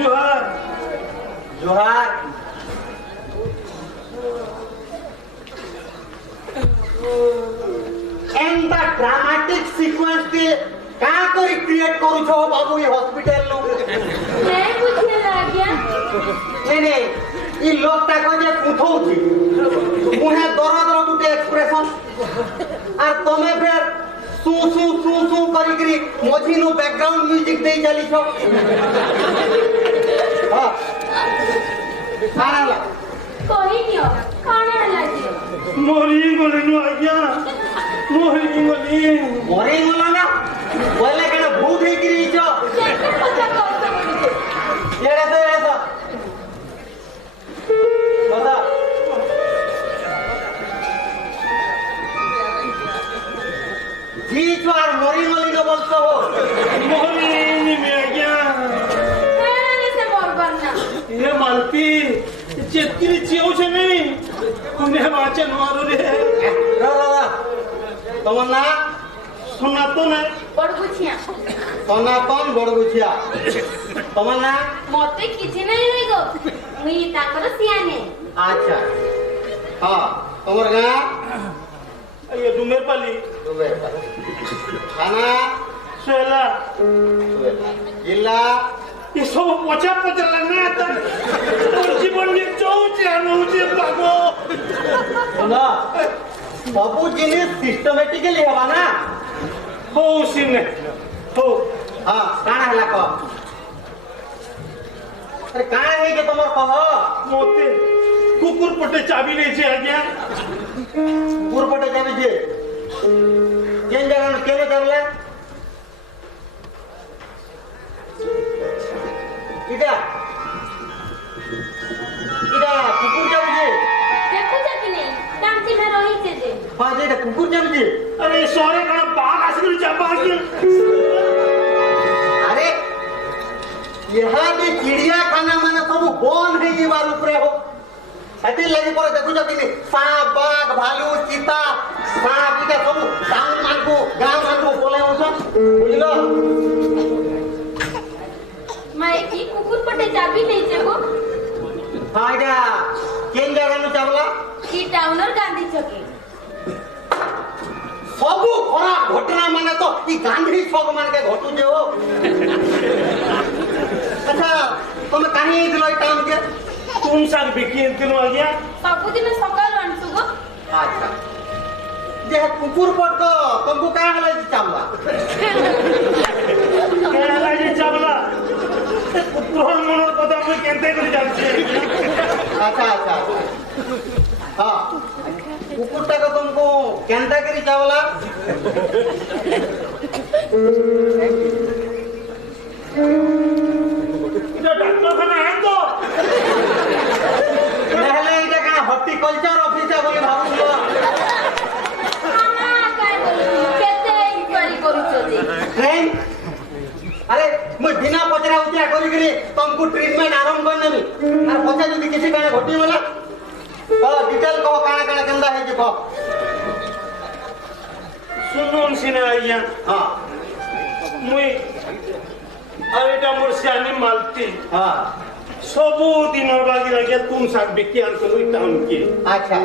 जोहार जोहार एंता dramatic sequence के का करी क्रिएट करू छो बाबू ये हॉस्पिटल लो नहीं बुझे लाग्या नहीं ई लोकटा को जे पुथौची मुहे दरद रो गुटे एक्सप्रेशन और तमे फिर सू सू सू सू करी करी मझिनु बैकग्राउंड म्यूजिक दे चली छो हां आला कोई नियो काना लागे मोरी गोलिनु आज्ञा मोरी गोली मोरी गोला ना बोले कण भूत हे करी छो केते पचा करतो एड़ा तो बता जी चार मोरी गोली को बोलतो हो मोरी में आज्ञा मेरे से मरबना ये मालती चेतकिरी चियो छे नहीं उन्हें वाचन मारो रे तमन्ना सुना तो ना बड़गुछिया सनातन बड़गुछिया तमन्ना मते किछि नहीं होई गो मुई ताकर सियाने अच्छा हां तमर गां ये डुमेर पाली खाना सोला जिला ये सब पचा पचा लगना था और जीवन में चौचे अनुचे बाबू सुना सब जिनिस सिस्टमैटिकली हवा ना हो सिने हो हां काना हला को अरे काना है के तमर कह मोते कुकुर पटे चाबी ले छे आज्ञा पूर्वपटे जाबी जे केन जगह केने करले इदा कुकुर जाबी जे देखो जाके नहीं टांची में रही छे जे हां जे कुकुर जाबी जे अरे सोरे कण बाग आसरी चाबा के अरे यहाँ भी चिड़िया खाना माने सब बन है ये बार ऊपर हो अति लगी पर देखु जति नहीं सांप बाघ भालू चीता सांप इटा सब टाउन मानको गांव मानको बोले हो सब बुझलो मैं की कुकुर पटे चाबी नहीं छे गो हां इटा केन जगह नु चावला की टाउनर गांधी छके सब खराब घटना माने तो ई गांधी छक मान के घटू जे हो अच्छा तुम कहीं दिलो टाउन के तुम साग बिकी दिनो आज्ञा सब दिन सकाळ आणसु गो अच्छा जे कुकुर पट को तुमको का हला चावला केला लागे चावला कुकुर मनर कथा मैं केनते करी जाछे अच्छा अच्छा हाँ कुकुरटा को तुमको केंदा करी चावला ये डॉक्टर खाना है तो पहले इटा का हॉर्टिकल्चर ऑफिस है बोली भाबुलो खाना काय बोली केते इंक्वायरी करूछो जे ट्रेन अरे मैं बिना पचरा उतरा करी करी तुमको ट्रीटमेंट आरंभ कर नेबी और पछा जदी किसी काने घटी होला तो डिटेल कहो काना काना केंदा है जे कहो सुनून सिने आज्ञा हां मुई और एटा मोर सियानी मालती हां सबु दिन बागी लगे तुम साग बिकी आन को टाउन के अच्छा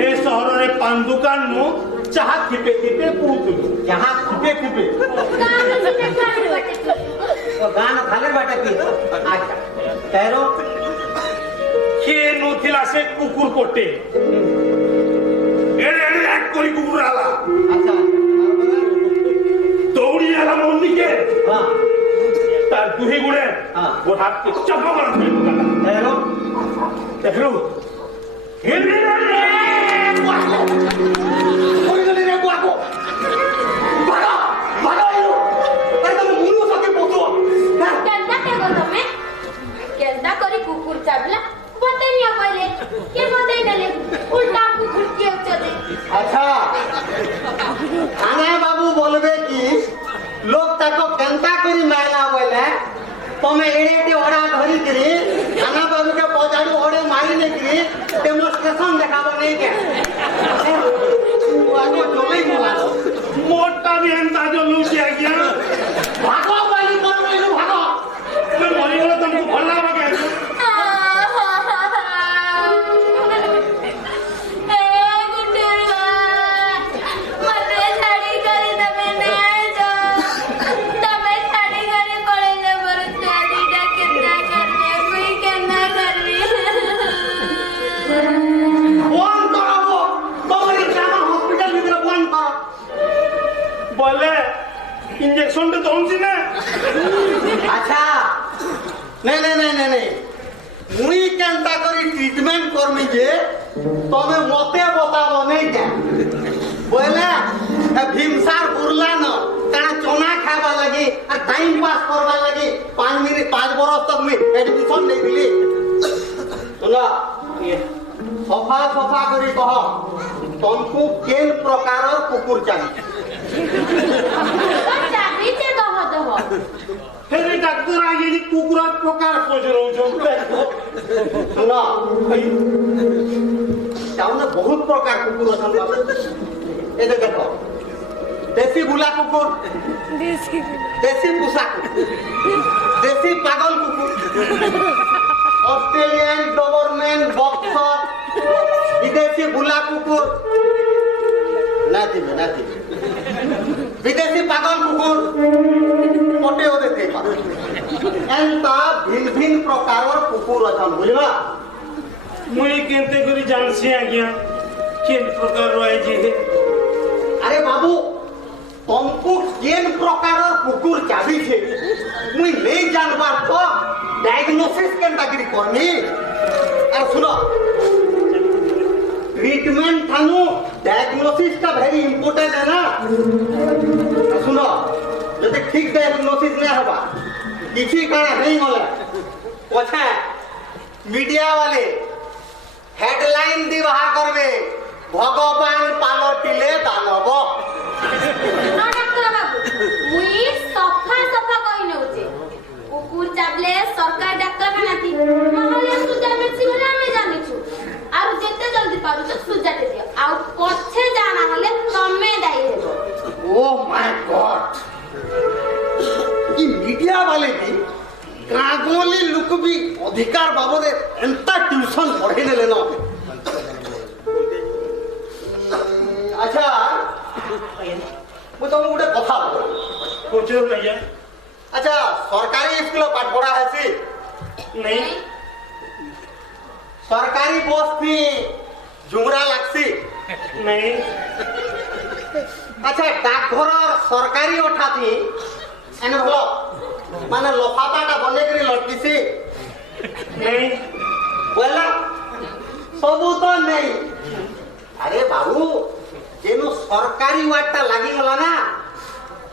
हे शहर रे पान दुकान नु चाह खिपे खिपे पूत जहां खुपे खुपे गांव में से खाली बटे तो गाना खाले बाटे की अच्छा तेरो के नु थिला से कुकुर कोटे एड़े एड़े एक कोई कुकुर आला अच्छा दौड़ी आला मोनी के हां तार दुही गुड़े हाँ। वो हाथ के चप्पा मार दे तेरो देखलो हेले रे वाको कोई गले रे वाको भागा भागा यो अरे तुम मुनु सके पोतो केंदा के गो तमे केंदा करी कुकुर चाबला बते निया पहिले अच्छा खाना बाबू बोलबे कि लोग ताको केंता करी मायना बोले तमे एडे ओडा धरी करी खाना बाबू के पजाड़ू ओडे मारी ने करी डेमोन्स्ट्रेशन देखाबो नहीं के आगो जोई मोला मोटा भी हंता जो लूटी आ गया भागो वाली मर गइलो भागो मैं मरी गलो तुमको भला बगे इंजेक्शन तो दौन सी ना अच्छा नहीं मुई केंता करी ट्रीटमेंट करमी जे तमे मते बताबो नहीं के बोले भीमसार बुरला न काना चना खाबा लगी और टाइम पास करबा लगी 5 बरस तक में एडमिशन नहीं दिली सुनो सफा करी कह तुमको केन प्रकार कुकुर चाहिए फिर डॉक्टर आगे जी कुकुरा प्रकार खोज रहो जो सुनो टाउन में बहुत प्रकार कुकुर अछन ए देखो देसी बुला कुकुर देसी पुसा कुकुर देसी पागल कुकुर ऑस्ट्रेलियन डोबरमैन बॉक्सर विदेशी बुला कुकुर नाती विदेशी पागल कुकुर मोटे हो देते एंता भिन्न प्रकार कुकुर अछन बुझला मुई केंते करी जानसी आ गया केन प्रकार रहे जी अरे बाबू तुमको केन प्रकार कुकुर चाबी छे मुई नहीं जानबार तो डायग्नोसिस केनता करी करनी और सुनो ट्रीटमेंट थानु डायग्नोसिस का वेरी इंपोर्टेंट है ना सुनो यदि ठीक डायग्नोसिस नहीं होगा किसी का नहीं होला पछे मीडिया वाले हेडलाइन दी बाहर करबे भगवान पालटिले दानव ना डॉक्टर बाबू मुई सफा कहि नउचे कुकुर चाबले सरकार डॉक्टर बनाती महले सुजा मेडिसिन रे हमें जानि छु आरो जेते जल्दी पारु तो सुजाते दियो आ पछे जाना हले तमे दाई हेबो ओ माय गॉड कि मीडिया वाले भी गागोली लोक भी अधिकार बाबदे एंता ट्यूशन पढ़े ने लेना अच्छा वो तो मुझे कथा पूछो भैया अच्छा सरकारी स्कूल पाठ पढ़ा है सी नहीं सरकारी बस थी झुमरा लागसी नहीं अच्छा डाकघर सरकारी उठा थी एने भलो माने लफाफाटा बने करी लटकीसी नहीं बोला सबू तो नहीं अरे बाबू जेनो सरकारी वाटा लागी गला ना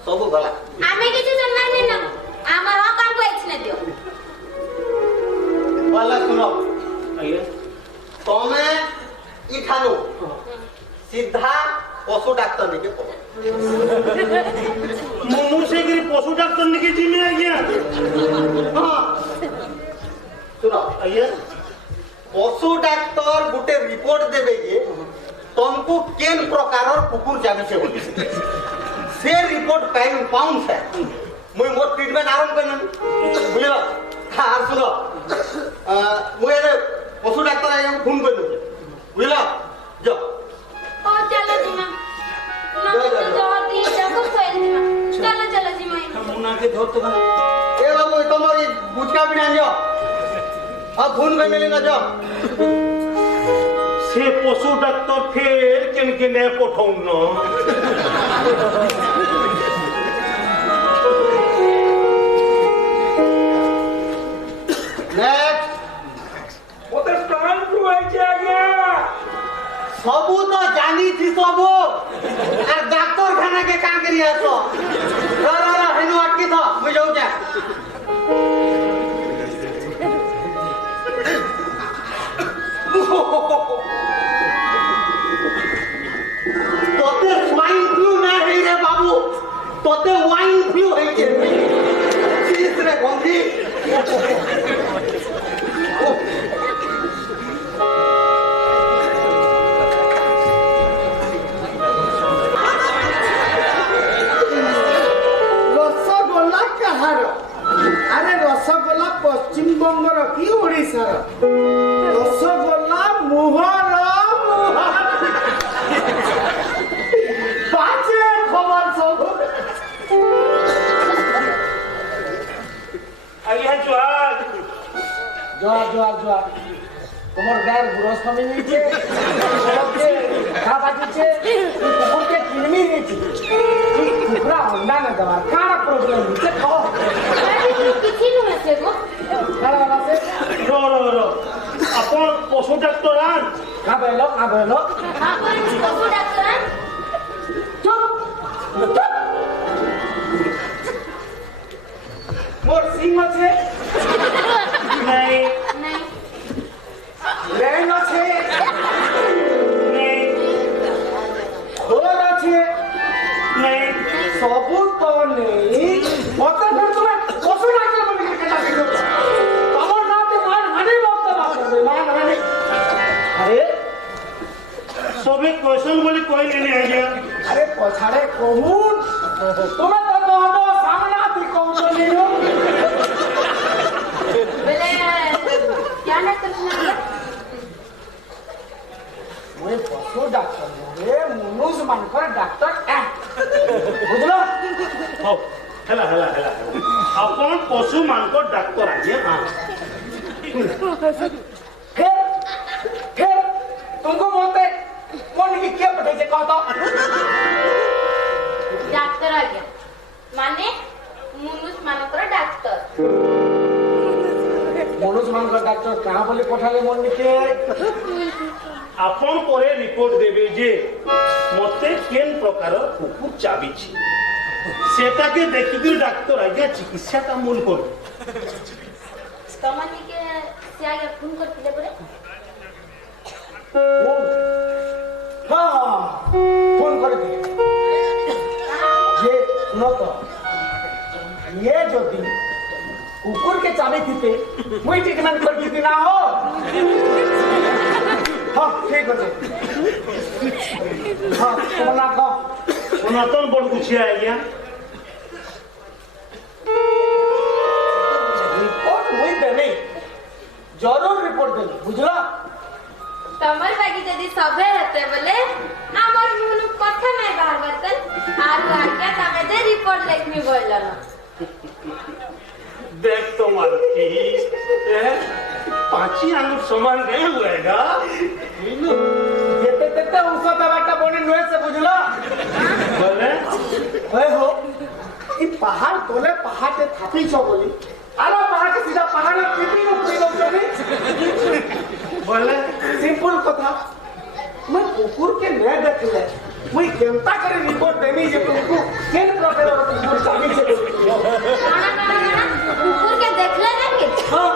सबू गला आमे किछि जन्माई नै ना हमर हक हमको एक्सने दियो बोला सुनो भैया तमे इठानु सीधा पशु डाक्टर ने के पकड़ मुंह से गिरी पशु डॉक्टर ने की जिम्मे आ गया सुनो भैया पशु डाक्टर गुटे रिपोर्ट देबे जे तुमको केन प्रकार कुकुर जाबी से बोली से रिपोर्ट पाउंड है मुई मोर ट्रीटमेंट आरंभ करन बुझलो हां सुनो मुई रे पशु डाक्टर आइ हम फोन कर दे बुझलो जो ओ चलो जी ना जो दी जाको फेल चलो जी मैं मुन्ना के धोत तो ए बाबू तुम्हारी गुटका बिना जो अब फोन कर लेना जो से पशु डॉक्टर फिर किनके ने पठाऊं ना नेक्स्ट वो तो स्टान फ्लू आ गया सबू तो जानी थी सबू और डॉक्टर खाना के काम करिया तो रा हेनो अटकी था मुझे जाऊ जा ओडिशार रसगोल्ला मुहर पाचे खबर सब आइया जुआर তোমার গায়ের গুরস কমে নিয়েছে তোমাকে খা বাজিছে তোমাকে কিনমি নিয়েছে কুকুরা অন্ডা না দেওয়ার কারা প্রবলেম হচ্ছে খাও କିଛି ନୁହେଁ ସେ ଗো কারা আছে रो अपन पशु डाक्टर आन খাবে লোক ଆପଣ ପଶୁ ଡାକ୍ତର মোর সিং আছে नहीं ନାଇଁ লেন আছে नहीं ঘোর আছে नहीं সবু তো নেই মতে ফের তুমি পশু ডাক্তার বলে কেটা দিছো তোমার নাতে মান হানি বক্তব্য আছে মান হানি আরে सबे क्वेश्चन बोली कोई लेने आ गया আরে পছাড়ে কহুন তুমি তো নহব সামনা তুই কহুন নিও ବେଲେ क्या ଡାକ୍ତର ଶୁଣାଇଲେ মই পশু ডাক্তার রে মনুষ মানকর ডাক্তার বুঝলো हो हेला अपन पशु मान को डाक्टर आ गया हां फिर तुमको बोलते कौन की क्या पटे से कहता ଡାକ୍ତର ଆଜ୍ଞା ମାନେ ମନୁଷ ମାନଙ୍କର ଡାକ୍ତର मनुष्य मानकर डॉक्टर कहाँ बोले पठाले मन निके अपन परे रिपोर्ट देबे जे मते केन प्रकार कुकुर चाबिछि सेटा के देखि डाक्टर आ गया चिकित्सा का मूल कर ତମନିକେ ସେ ଆଜ୍ଞା ଫୋନ କରିଥିଲେ ପरे हाँ फोन कर दे ये सुनो तो ये जो दिन कुकुर के चाबी थी मुई ट्रीटमेंट कर दी ना हो हाँ ठीक है हाँ बोला का सनातन बड़ गुछिया आ गया रिपोर्ट मुई देने जरूर रिपोर्ट देने बुझला तमर बाकी जदी सबे हेते बोले हमर मुनु कथा में बाहर बतन आरु आज्ञा तमे जे रिपोर्ट लेखमी बोललन देख तो मालकी पांची आंगुर समान नहीं हुएगा जेते तेते उसा दवाटा बने नोए से बुझला बोले ओए हो ई पहाड़ तोले पहाड़ ते थापी छो बोली आला पहाड़ के सीधा पहाड़ में टिपी में कोई लोग नहीं बोले सिंपल कथा मैं कुकुर के न देखले मैं केमता करे रिपोर्ट देनी जे तुमको केन प्रकार रो कुकुर चाबी से काना कुकुर के देखले नहीं हां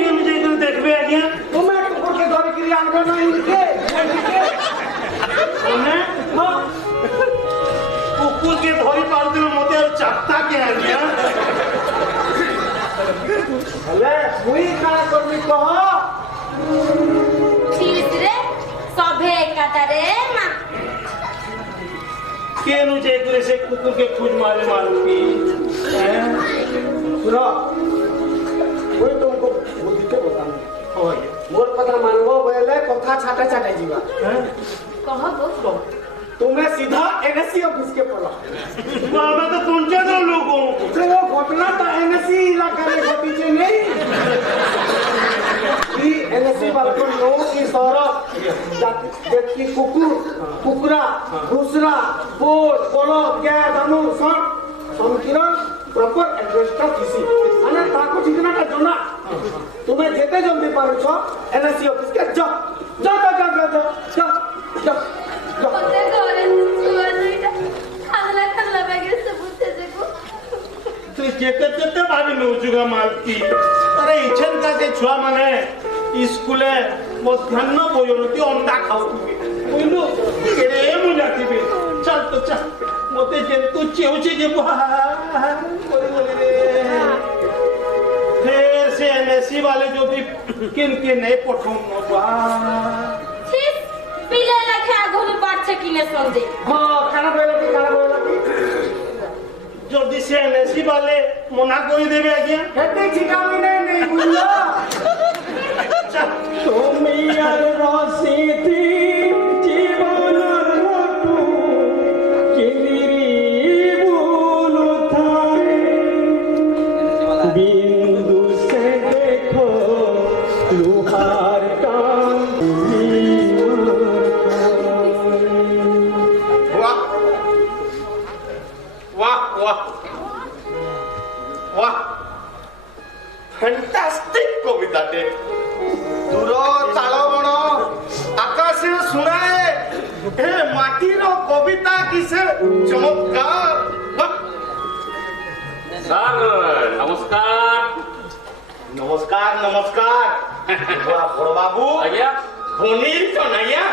ये मुझे तो देखबे आ गया तुम्हें कुकुर के घर के लिए आनबो नहीं के बोले हां कुकुर के धरी पार दिल मते और चापता के आ गया भले मुई का करबी कह ठीक रे सबे कतारे मा केनु जे करे से कुकुर के खोज मारे मारूंगी सुनो कोई तुमको बुद्धि के बताऊं हो मोर पता मानबो बोले कथा छाटे छाटे जीवा कहो गो तुम्हें सीधा एनएससी ऑफिस के पड़ा मामा तो पंचायत लोगों तो वो घटना तो एनएससी इलाका में घटी छे नहीं ई एनएससी बालको नो की सौरभ देखी कुकुर कुकुरा घुसरा बोल बोलो क्या दानु सर संकीर्ण प्रॉपर एड्रेस का किसी माने ताको ठिकाना का जोना तुम्हें जेते जल्दी पारो छो एनएससी ऑफिस के जा पते गोरे छुआ दुईटा खाला बागे सब उठे देखो तो केते भाभी लो जुगा मालती अरे इच्छन का से छुआ माने स्कूले मध्याह्न भोजन अंडा खाऊ बुझलु रे मुला थी चल तो चल मते जे तू चेउचे जे बोले रे फिर से एनएससी वाले जो भी किन के नहीं पठाऊं बा ठीक पिले लखे आगोनु पाछे किने संदे हां खाना बोला की जल्दी से एनएससी वाले मना कर देवे आज्ञा हेते ठिकाना नहीं बुझला কবিতাটে দূর তালবণ আকাশে শুনায়ে হে মাটির কবিতা কিসে চমৎকার। স্যার নমস্কার। নমস্কার নমস্কার বড় বাবু আজ্ঞা ধনী চনাইয়া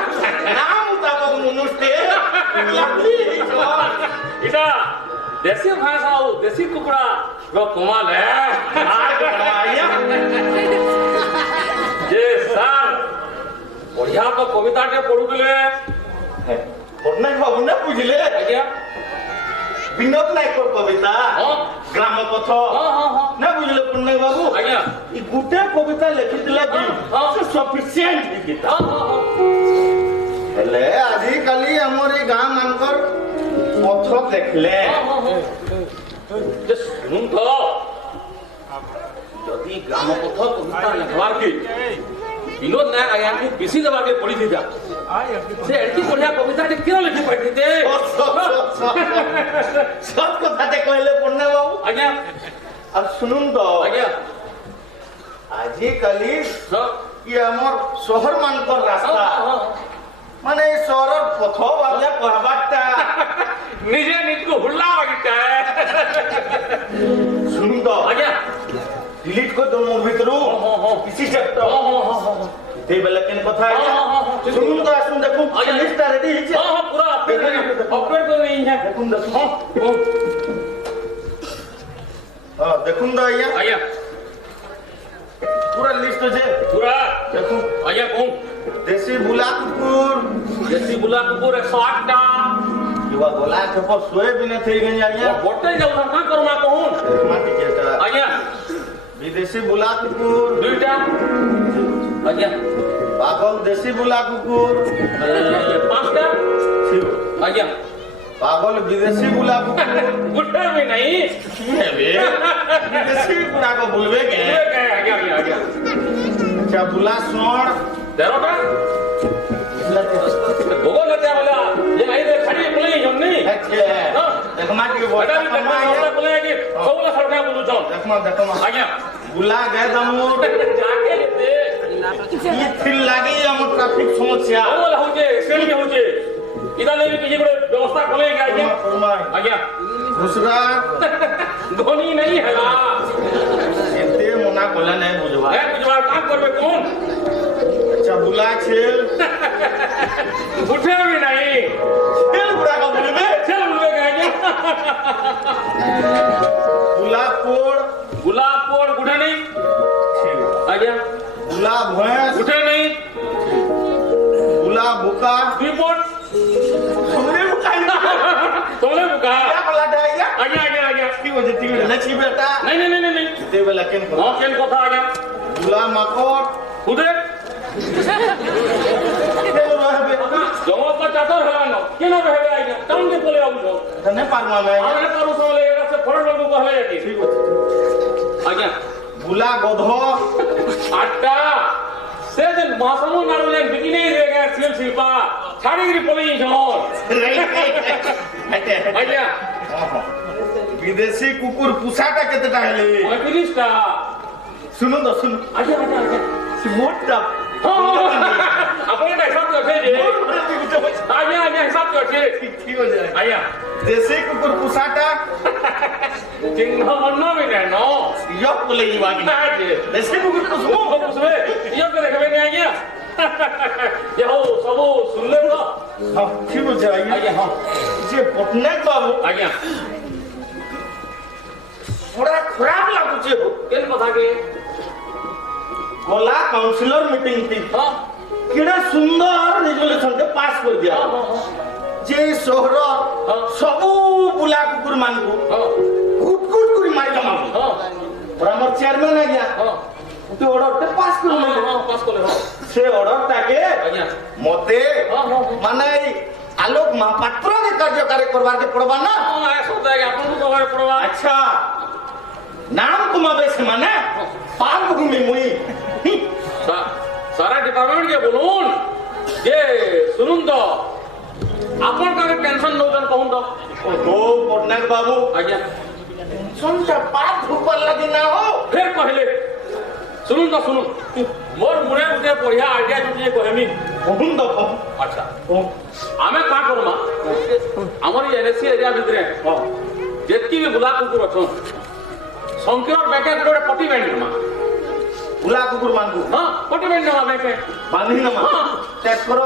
না মুতাবক মনুষ্যে লাগলি এটা দেশি ভাষা ଆଉ ଦେଶୀ କୁକୁଡ଼ା ର କମାଲ আইয়া ଯେ ସାର୍ ବଢିଆ ତ କବିତାଟେ ପଢୁଥିଲେ। পটনায়ক বাবু না বুঝলে ଆଜ୍ଞା বিনোদ নায়কর কবিতা ହଁ গ্রামপথ ହଁ ହଁ ହଁ না বুঝলে পটনায়ক বাবু ଆଜ୍ଞା এই গোটে কবিতা লেখিଥିଲା ବି ହଁ। ସେ ସଫିସିଏଣ୍ଟ গীতা ହଁ ହଁ ହଁ ହେଲେ ଆଜି କାଲି ଆମର ଏଇ ଗାଁ ମାନଙ୍କର ପଥ ଦେଖିଲେ ହଁ ହଁ ଯେ ଶୁଣୁନ୍ ତ ଯଦି ଗ୍ରାମ ପଥ କବିତା ଲେଖବାର କି ବିନୋଦ ନାୟକ ଆଜ୍ଞାଙ୍କୁ ବେଶୀ ଦେବାକେ ପଡ଼ିଥିଲା ସେ ଏଠି ବଢିଆ କବିତାଟେ କିଏ ଲେଖି ପାରିଥିଲେ সব কথাতে কইলে পটনায়ক বাবু ଆଜ୍ଞା আর শুনুন তো ଆଜ୍ଞା আজি কালি ହଁ ই আমার শহর মানকর ହଁ রাস্তা ହଁ মানে এই শহরের পথ বাবলা কহবারটা ନିଜେ ନିଜକୁ ହୁଲ୍ଲା ବାଗିଟା শুনুন তো ଆଜ୍ଞା ডিলিট করে দো মোর ভিতরু ହଁ ହଁ কিছু চ্যাপ্টার ହଁ ହଁ ହଁ ହଁ এই বেলা কেন কথা ହଁ ହଁ ହଁ ହଁ শুনুন তো আসুন দেখুন আଜ୍ଞା। লিস্টটা রেডি হইছে ହଁ ହଁ ପୁରା ଅପଡେଟ୍ କରି ନେଇଛେ দেখুন দেখুন ହଁ ହଁ হ্যাঁ দেখুন তো আইয়া ଆଜ୍ଞା পুরা লিস্ট আছে ପୁରା দেখুন ଆଜ୍ଞା କହୁন দেশি বুলা কুকুর ଦେଶୀ ବୁଲା କୁକୁର 108ଟା কিবা গলা খেপর শুয়ে বিনা થઈ গই আইয়া ଗୋଟେ ଯାଉଥା କାଁ କରମା କହୁন মাটি যেটা ଆଜ୍ଞା বিদেশি বুলা কুকুর 2ଟା ଆଜ୍ଞା পাগল দেশি বুলা কুকুর 5ଟା ছিল ଆଜ୍ଞା পাগল বিদেশি বুলা কুকুর ଗୋଟେ ବି ନାହିଁ হেবে বিদেশি বুড়া কো বলবে কে ଆଜ୍ଞା ଆଜ୍ଞା ଆଜ୍ଞା আচ্ছা বুলা ষড় 13ଟା ଭୋଗ ନେତା ବୋଲା ଯେ ନାଇଁ ରେ ଛାଡି ପଳେଇ ଜନ୍ନି আচ্ছা দেখমা কি ଏଟା বড় ବି ଦେଖ ପଳେଇ କି ସବୁବେଳେ ସରକାର ବୁଲୁଛନ୍ দেখমা দেখমা ଆଜ୍ଞା বুলা গে দামুর ଯାକେ ଦେ ই থিল লাগি আমার ট্রাফিক সমস্যা ସବୁବେଳେ ହଉଛେ ସେମିତି ହଉଛେ ଇଟା ନେଇ କିଛି ଗୋଟେ ବ୍ୟବସ୍ଥା କଲେ କି ଆଜ୍ଞା ফরমাই ଆଜ୍ଞା ঘুষরা ଧନୀ ନାଇଁ ହେଲା এতে মনা কলা নাই বুঝবা ଏ ବୁଝବାର କାମ করবে কোন আচ্ছা বুলা ছেল উঠে ବି ନାହିଁ ছেল বুড়া কো বলবে চল বুলবে କି ଆଜ୍ଞା বুলা পোড় ଗୁଲାପ ପୋଡ ଉଠେ ନାହିଁ ছিল ଆଜ୍ଞା বুলা ভয়েস ଉଠେ ନାହିଁ বুলা বুকা ଦୁଇ ପୋଟ শুনলে বুকাই না ତଳେ ବୁକା क्या बोला डाइया ଆଜ୍ଞା ଆଜ୍ଞା ଆଜ୍ଞା ठीक हो ठीक हो लची बेटा ନାଇଁ ନାଇଁ ନାଇଁ ନାଇଁ ते बेला केन ହଁ କେନ୍ କଥା ଆଜ୍ଞା বুলা মাকড় ଉଠେ কেন রহবে ଜଙ୍ଗଲ ତ ଚାତର ହେଲାନ କେନ ରହିବେ ଆଜ୍ଞା ଟାଉନ୍ କେ ପଳେଇ ଆଉଛ ধনে পারমা নাই ଆମେ ପାରୁ ସମୟ ଏଇଟା ସେ ଫଳ ଲୋକ କହିଲେ ଏଠି ঠিক আছে ଆଜ୍ଞା বুলা গধ 8ଟା ସେ ଯେ ମହାସମୁ ନାଡୁ ଯେନ୍ ବିକି ନେଇ ରେ ଗା ଶିଳ୍ପା ଛାଡ଼ିକିରି ପଳେଇ ଛନ୍ ଆଜ୍ଞା বিদেশি কুকুর পুষাটা কেতেটা হেলে 35টা শুনুন তো শুনুন ଆଜ୍ଞା ଆଜ୍ଞା ଆଜ୍ଞା সে মোটটা ହଁ ଆପଣ ଏଇଟା ହିସାବ କରିছে ଯେ ଆଜ୍ଞା ଆଜ୍ଞା ହିସାବ କରିছে ঠিক আছে ଆଜ୍ଞା দেশি কুকুর পুষাটা ଚିହ୍ନ ମନ ବି ନାଇଁ ନ ইয়ক বলে ইবাগি দেশি কুকুর পুষবো ବୁଝବେ ଇଏ ତ ଦେଖିବେନି ଆଜ୍ଞା ଯେ ହଉ ସବୁ ଶୁଣିଲେ ତ হ্যাঁ ঠিক আছে আইয়া ଆଜ୍ଞା ହଁ যে পটনায়ক বাবু ଆଜ୍ଞା বড় খারাপ লাগুছে କେନ୍ କଥା କି গলা কাউন্সিলর মিটিং থি ହଁ কেড়ে সুন্দর রেজুলেশন কে পাস করে দিয়া ହଁ ହଁ যে শহর সবু বুলা কুকুর মানকু ହଁ কুট কুট করে মারি জমা ହଁ আর আমার চেয়ারম্যান আজ্ঞা ହଁ ଗୋଟେ ଅର୍ଡରଟେ ପାସ୍ ହଁ କରିଲେ ହଁ ପାସ୍ କଲେ ହଁ ସେ ଅର୍ଡରଟାକେ ଆଜ୍ଞା ମତେ ହଁ ହଁ ମାନେ ଏଇ ଆଲୋକ ମହାପାତ୍ରରେ କାର୍ଯ୍ୟକାରୀ କରବାକେ ପଡବା ନା ହଁ ଆଜ୍ଞା ସବୁ ଆଜ୍ଞା ଆପଣଙ୍କୁ କହିବାକୁ ପଡବା ଆଚ୍ଛା ନାମ କୁମାବେ ସେମାନେ ପାର୍କ ଭୂମି ମୁଇ सारा डिपार्टमेंट के बोलून ये सुनुन तो आपन का टेंशन नौजन कहूं तो ओ पटनायक बाबू आज्ञा सुनता पार्क ऊपर लगी ना हो फिर पहले सुनुन तो सुनुन मोर मुने गुटे बढ़िया आइडिया जुटे कहमी कहून तो कहून अच्छा आमे का करमा हमर एनएससी एरिया भितरे जेतकी भी बुला कुकुर अछन संकीर्ण बेके गुटे पटी बैंड मा बुला कुकुर मानकु हां पटी बैंड मा बेके बांधी न मा चेक करो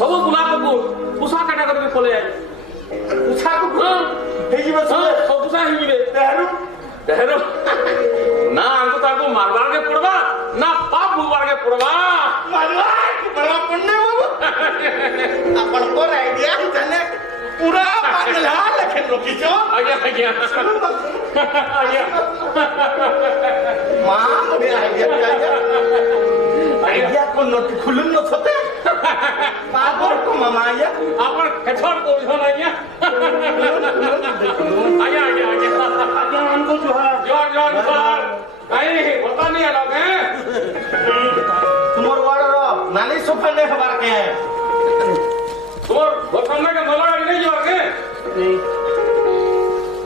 सब बुला कुकुर पुसा काटा करके पले उछा कुकुर हेजी बस सब पुसा हिबे तेहरू तेहरू ना आंको ताको मारवार के पड़वा ना पाप भूलवार के पड़वा मारवा बड़ा पन्ने बाबू अपन को आइडिया जाने पूरा पागला लखन रोकी जो आज्ञा मां मोरे आइडिया को नोट खुलन न छते पागल को मामा आया अपन कठोर को झोल आज्ञा हमको जो है जोर नहीं पता नहीं है लोग हैं तुमर वाड़ रो नाली सोफा ने खबर के तुमर बसंगा के नला गाड़ी नहीं जोर के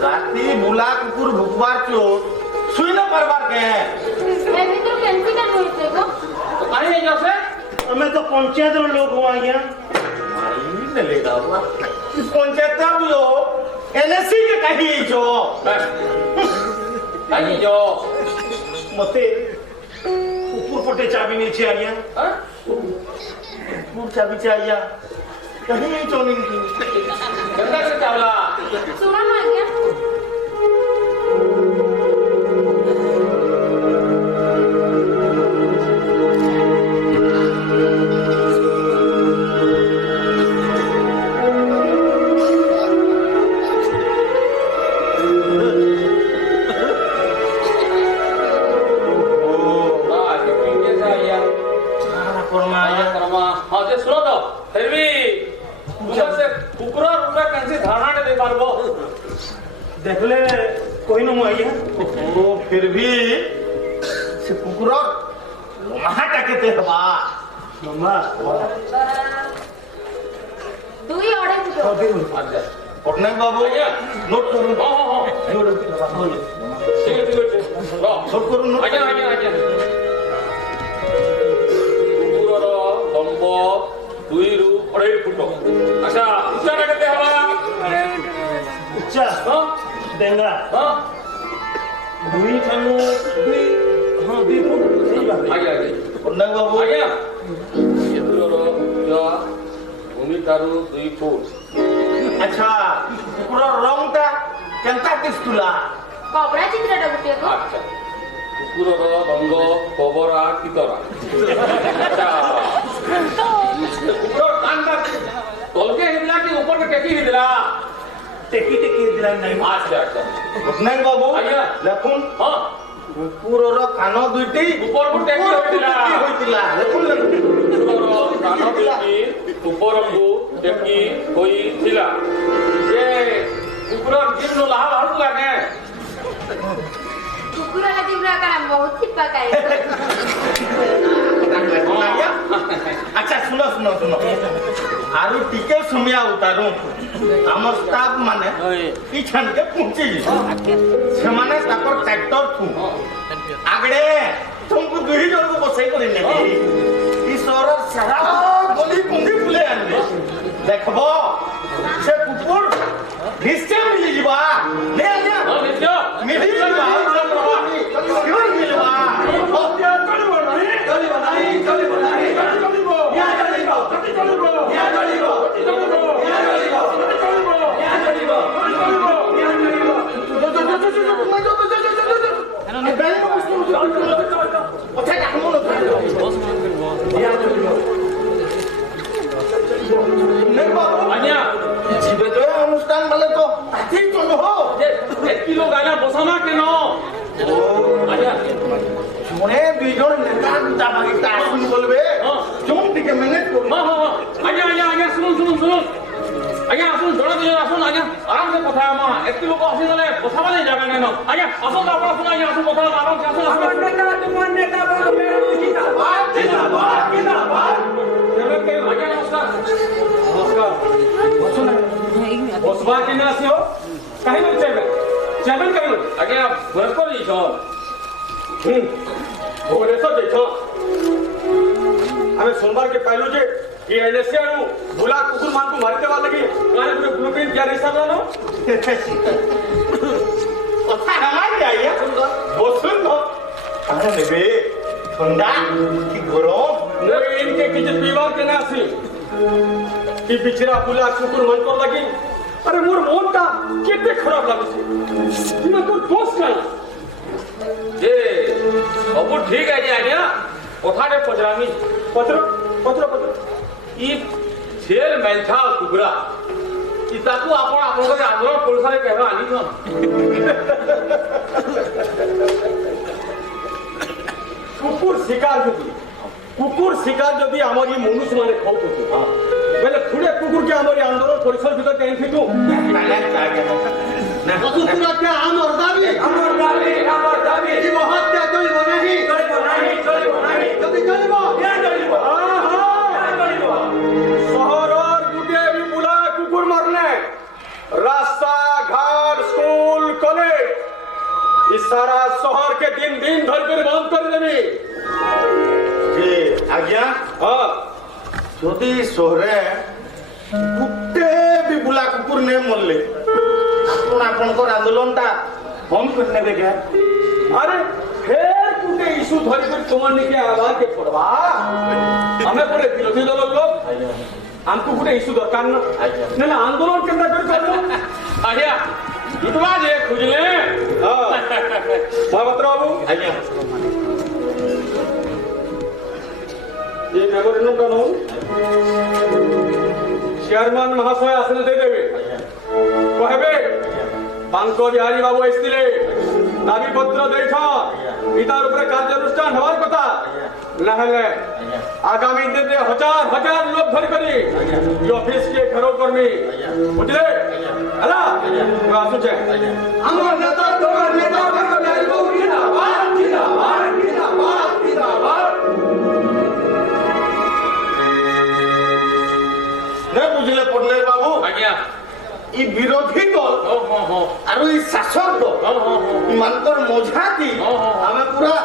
राती बुला कुकुर भुकवार चो सुई न परवार के ए मित्र केंसी का होइते को तो काहे नहीं जैसे हमें तो पंचायत रो लोग हुआ गया माई ने ले दावा पंचायत लोग एनएससी के कही जो काहे जो मते कुकुर पटे चाबी नहीं छे आया कुकुर चाबी चाहिए कहीं नहीं चोनिंग की गंगा से चावला सुनो ना आज्ञा देखले कोई न आइया ओ फिर भी से कुकुर महा टाके हवा मामा दुई ओडे को अच्छा पटनायक बाबू आइया नोट करू हां नोट ठीक है रो नोट करू नोट आज्ञा कुकुरर लंब 2 रु 2.5 फुट अच्छा उच्चा केते हवा उच्चा हां देंगा हां दुई ठानु दुई हां 2 फुट सही बात आज्ञा पटनायक बाबू आज्ञा कुकुरर या भूमि तारु 2 फुट अच्छा कुकुर रंगटा केनता दिसतुला कपड़ा चित्रटा गुटिए को अच्छा कुकुरर रंग कबरा कितरा अच्छा कुकुर कांदा तलके हिदला कि ऊपर के टेकी हिदला टेकी दिला नहीं अच्छा अच्छा पटनायक बाबू आज्ञा देखुन हां कुकुरर कान दुईटी ऊपर को टेकी होइतिला देखुन कुकुरर कान दुईटी ऊपर को टेकी होइतिला जे कुकुरर जीर्ण लाहा बाहर लागे कुकुरा का जिब्रा का बहुत छिपा काई अच्छा सुनो सुनो सुनो आरु टिके सुमिया उतारू हम स्टाफ माने पिछन के पहुंची से माने ताकर ट्रैक्टर थू आगड़े तुमको दुही जन को बसई कर ने ई सरर सारा गली कुंडी फुले आनबे देखबो से कुकुर निश्चय मिली जीवा ले आया हां नित्य मिली जीवा क्यों मिलवा आज्ञा जीवे तो अनुष्ठान वाले तो ठीक तो हो जे 1 किलो गाना बसाना के नो आज्ञा মনে দুইজন নেতা দুটা ভাগিতা আসুন বলবে জম থেকে ম্যানেজ করুন हां हां आज्ञा सुन आज्ञा আসুন জড়া দিয়ে আসুন आज्ञा आराम से কথা আমা 1 किलो को আসি গলে কথা বলে জায়গা নেন आज्ञा আসুন আপনারা শুনুন आज्ञा আসুন কথা আরাম से আসুন তোমার নেতা বলো মেরা জিন্দাবাদ आज्ञा नमस्कार बसवा के ना आसियो काहे बोलते हैं चैनल करो आज्ञा बरकर ई छो भुवनेश्वर देख आम सोमवार के पाइलु जे ये एनएसए आनु बुला कुकुर मान को मारते वाले की गाने पूरे ब्लूप्रिंट तैयार हिसाब लो কথা হমারি আইয়া বসুন তো আরে নেবে ঠান্ডা কি গরম नहीं इनके किच पीवार के ना सी कि बिचरा बुला कुकुर मान को लगी अरे मोर मन का केते खराब लागे छी इना तो दोष काई जे सब ठीक है आज्ञा कथाटे पचरामी पत्र पत्र पत्र ई छेल मेंथा कुकुरा ई ताकू आपण आपण के आंदोलन पुलिस कहवा आनी छन कुकुर शिकार जदि आमरी मनुष्य माने खाऊ बेले थोड़े कुकुर के आमरी आंदोलन परिसर भीतर कहीं थी तू कुकुर क्या हमर दाबी जीव हत्या चलिब नहीं যদি চলিব शहर गुटे भी बुला कुकुर मरने रास्ता घाट स्कूल कॉलेज इस सारा शहर के दिन दिन धर कर बंद कर देवी যে আজ্ঞা हाँ যদি শহরে গুটে বি বুলা কুকুর নে মরলে আপন আপনকর আন্দোলনটা বন্ধ করে নেবে কে अरे फिर कुटे इशू धरी कर तुमने के आवाज के पड़वा हमें पूरे विरोधी दल लोग हमको कुटे इशू दरकार ना ना आंदोलन केंद्र कर करलो आज्ञा इतवा जे खुजले हां महापात्र बाबू আজ্ঞা ये मेमोरेंडम का नाम चेयरमैन महाशय आसन दे देवे कहबे पांको बिहारी बाबू आइसतिले दाबी पत्र देख इतार ऊपर कार्यानुष्ठान हवार कथा नहले आगामी दिन में हजार हजार लोग भर करी ये ऑफिस के घरों कर्मी बुझले हला आसु छे हमर नेता तोर नेता को नाइबो जिंदाबाद जिंदाबाद जिंदाबाद जिंदाबाद ने বুঝলে পড়লে বাবু आज्ञा ই বিরোধী দল আর এই শাসক দল মানকর মজাতি আমি পুরা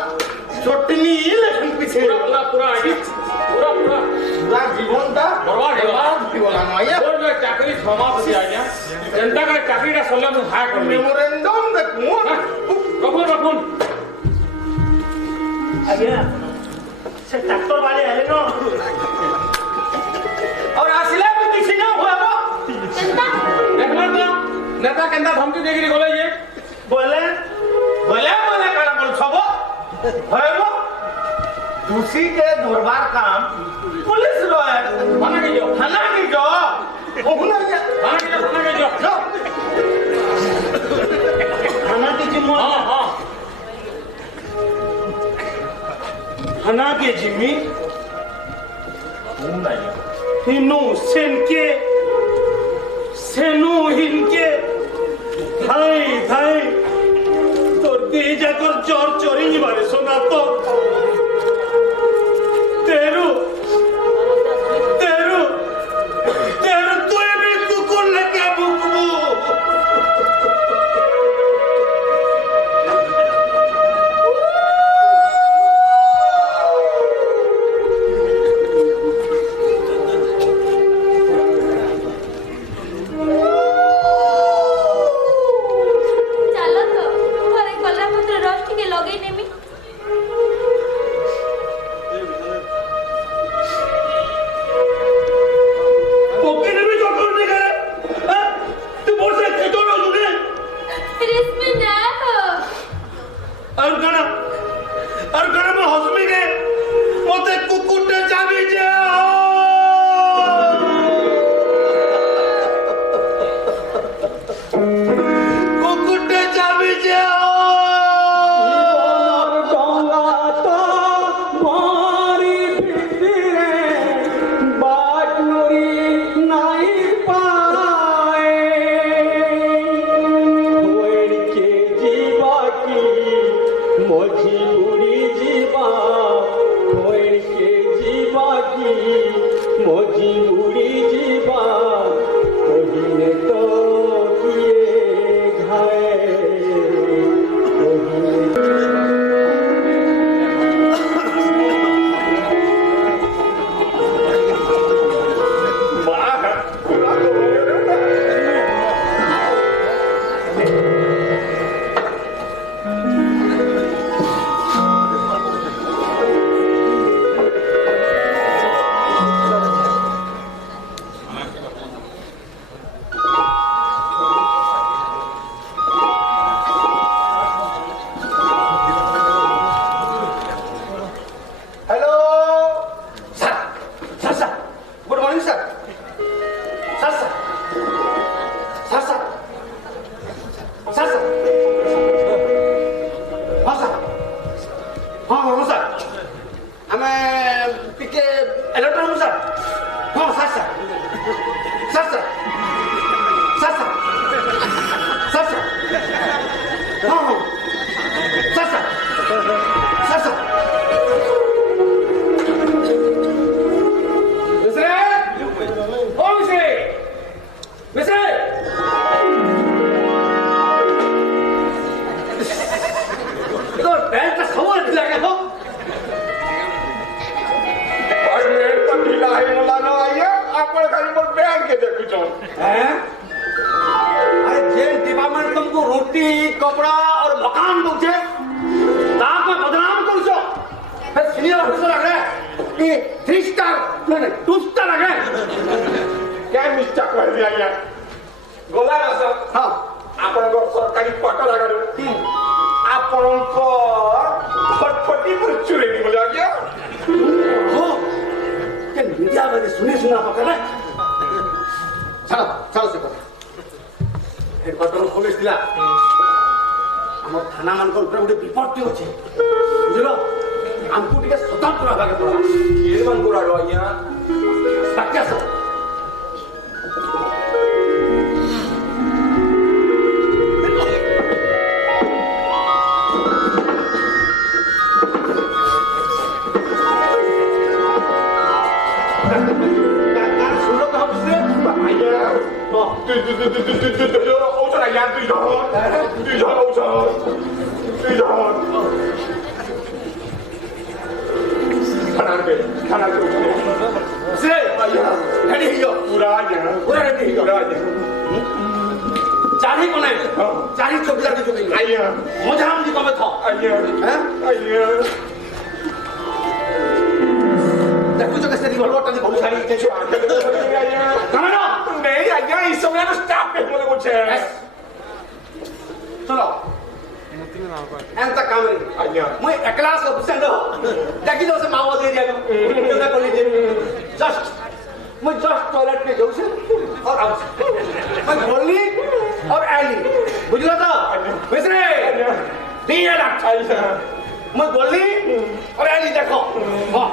চটনি ইলেকশন পিছে पूरा पूरा आज्ञा पूरा पूरा পুরা জীবনটা बर्बाद है জীবন আইয়া और जो चाकरी समाप्त हो आज्ञा जनता का चाकरी का सल्ला में हाय कर মেমোরেন্ডম দেখমু रखो रखो আজ্ঞা সে ডাক্তার বাড়ি আইলে ন और আসলে भी কিছু না হইব चिंता देखला तो नेता केंदा धमकी देगिरी बोले ये বলে বলে বলে কারা বল ছব হইব দোষী के ধরবার কাম পুলিশ রয় थाना के जो থানা কি যো ওখানে थाना के जो থানা কি জিম্মা हां हां থানা के जिम्मी हिनो सेनके सेनो हिनके धाई धाई তোর দিয়ে যাকর চর চরি নিবারে সোনা তো তেরু তেরু তেরু তুই বি কুকুর লেকে বুকবু ଚାଲ ତ ଘରେ କଲା ପତ୍ର ରସ ଟିକେ ଲଗେଇ ନେମି hello sir sir sir good morning sir sir sir sir sir sir sir हाँ सर हाँ हाँ सर हमें पिके इलेक्ट्रॉनिक सर हाँ sir sir sir sir sir sir sir sir हाँ हाँ sir sir sir sir department तुमको रोटी कपड़ा और मकान दूचे ताक में बदनाम कर सो फिर सीनियर ऑफिसर आ गए ये 3 स्टार नहीं 2 स्टार आ गए क्या मिस्टेक कर दिया यार गोला ना सर हाँ आपण को सरकारी क्वार्टर आगर आपण को फटफटी पर चुरे नहीं बोला क्या हो क्या मीडिया में सुनी सुना पकड़ रहे चलो चलो से पता हेडक्वार्टर पुलिस दिला हमर थाना मान को ऊपर गोटे विपत्ति होचे बुझलो हमको टिके स्वतंत्र भागे पड़ा ये मन को राडो आया सत्य सर 오전 아니야 뒤전 오전 하나 से रेडी हियो पूरा रेडी हियो चारी कोने चारी चौकीदार की चौकी आया मजा हम जी कमे था आया हैं आया देखो जो कैसे रिवॉल्वर टानी बहुत सारी कैमरा नहीं आया इस समय तो स्टाफ पे मुझे कुछ है चलो एंता कामरी आया मैं एकला से ऑफिसर दो देखी दो से माओ दे दिया तो मैं बोली जस्ट मैं जस्ट टॉयलेट पे जाऊँ से और आऊँ मैं बोली और एली बुझला था वैसे 3 लाख मैं बोली और एली देखो हाँ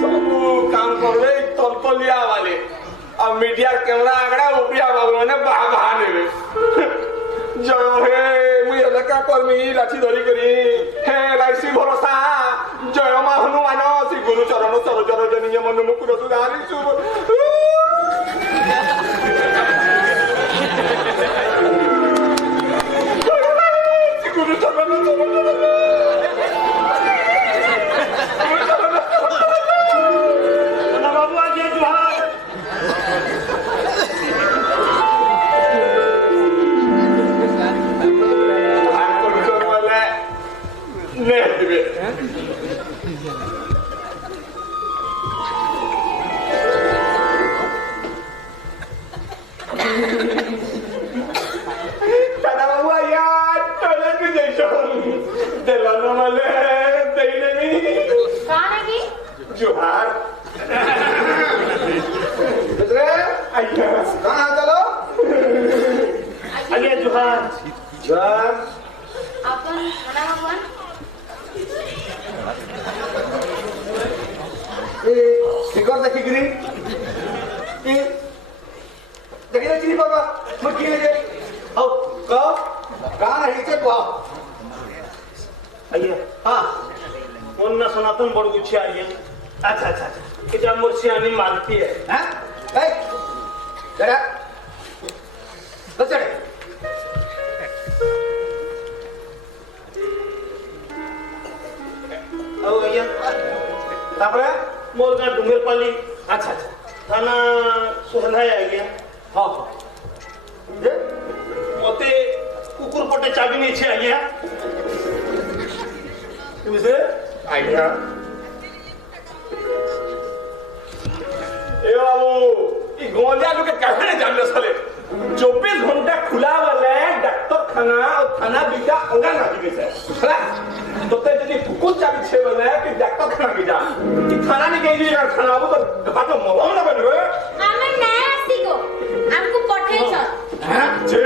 सब काम कर रहे तलतलिया वाले अब मीडिया कैमरा आगड़ा उपरिया बाबू ने बहाने में जय हे मुझे लगा कर्मी लाठी धरी करी हे लाइसी भरोसा जय मा हनुमान श्री गुरु चरण सरोजर जनिय मन मुकुर सुधारी गुरु चरण बाबू आज जुहार जुहार कहाँ चलो आइए जुहार जुहार अपन खाना भगवान फिगर देखी गिरी देखी ना चिनी पापा मैं की ले आओ कब कहाँ नहीं चल वाह आइए हाँ कौन ना सनातन बड़ गुच्छे आइए अच्छा अच्छा अच्छा कि जब मुर्शियानी मानती है हैं ए चला तो चले आओ आइए तापरे मोर का डुंगरपाली अच्छा अच्छा थाना सोहनाय आ गया हाँ जे मोते कुकुर पटे चाबी नहीं छे आइए तुमसे आइए ए बाबू ई गोलिया लोग के कहने जान ले साले 24 घंटा खुला वाला डॉक्टर थाना और थाना बीटा अलगा ना दिखे से हला तोते जदी कुकुर चाबी छे बने कि डॉक्टर खाना के जा कि थाना ने कहि दिया थाना अब तो बातो मलो ना बनबे ଆମେ ନାଇଁ ଆସିଗो ଆମକୁ ପଠେଇଛ हां जे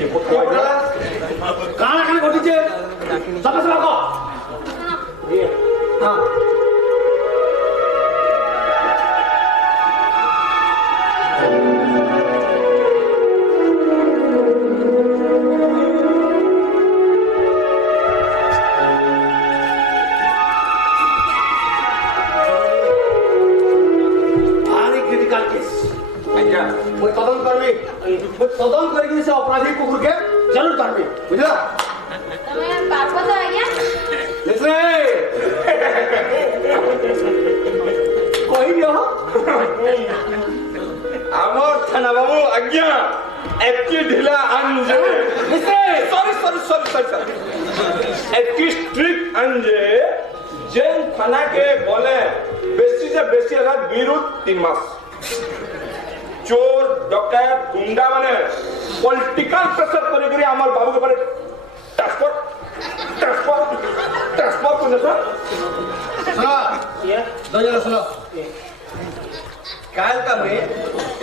ये पोथी बड़ा କାଣା କାଣା ଘଟିଛେ ସମସ୍ତେ ଲୋକ ये ହଁ भारी क्रिटिकल केस अच्छा मुझे तदन करबी मुझे तदन करके से अपराधी कुकुर के जरूर करबी बुझला ତମେ ପାପ ତ ଆଜ୍ଞା लिसने कोई दियो আমার থানা বাবু আজ্ঞা একটি ঢিলা আনজে সরি একটি স্ট্রিক্ট আনজে যেন থানাকে বলে বেশি যে বেশি হলা 2 ରୁ 3 মাস চোর ডকায়ত গুন্ডা মানে পলিটিক্যাল প্রেসার করে করে আমার বাবুকে পারে ট্রান্সফার করে স্যার सुनो ये दो जना सुनो काल का में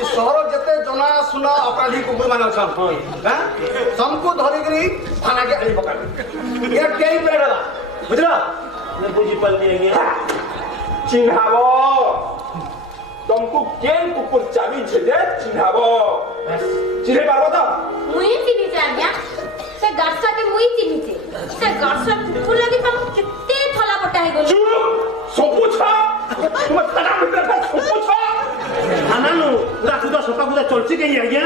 इस शहर जते जना सुना अपराधी कुकुर माने छन हां सबको धरि करी थाना के आली पकड़ ये केई पेड़ला बुझला मैं बुझी पल्ली आज्ञा चिन्हाबो तुमको केन कुकुर चाबी छे चिन्हाबो चिन्हे पारबो तो ମୁଇଁ ଚିହ୍ନିଛି ଆଜ୍ଞା ସେ ଗାର୍ସାକେ ମୁଇଁ ଚିହ୍ନିଛି ସେ ଗାର୍ସା କୁକୁର ଲାଗି ତମ କେତେ ଥଲା ପଟା ହେଇଗଲ चुप सोपुछा तुम थाना भीतर का सोपुछा थाना नु पूरा खुदा सफा खुदा चलछि के आज्ञा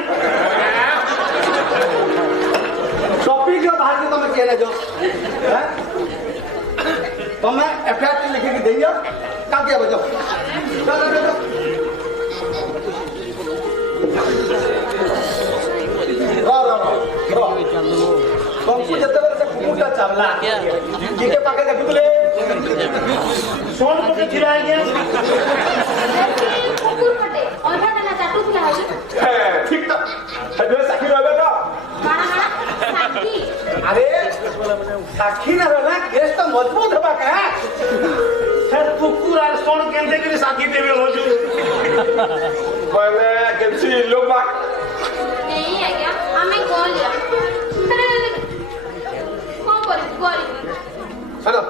टॉपिक के बाहर के तुम केले जो हैं तुम एफआईआर लिख के देइयो का के बजो तुमको जते बेर से कुकुरटा चावला के पाके देखुले सोन पके छिरा आज्ञा କୁକୁର ପଟେ ଅଧା ଟାନା ଚାଟୁଥିଲା ହଉଛି ठीक तो हदे साखी रहबे तो ମାଣା ସାକ୍ଷୀ अरे साक्षी ना रहला केस तो मजबूत होबा का सर कुकुर और सोन केंदे के साथी देवे होजु पहले कैसी लोग बात नहीं आज्ञा ଆମେ ଗଲିଆ କଣ କରିବୁ ଗଲି चलो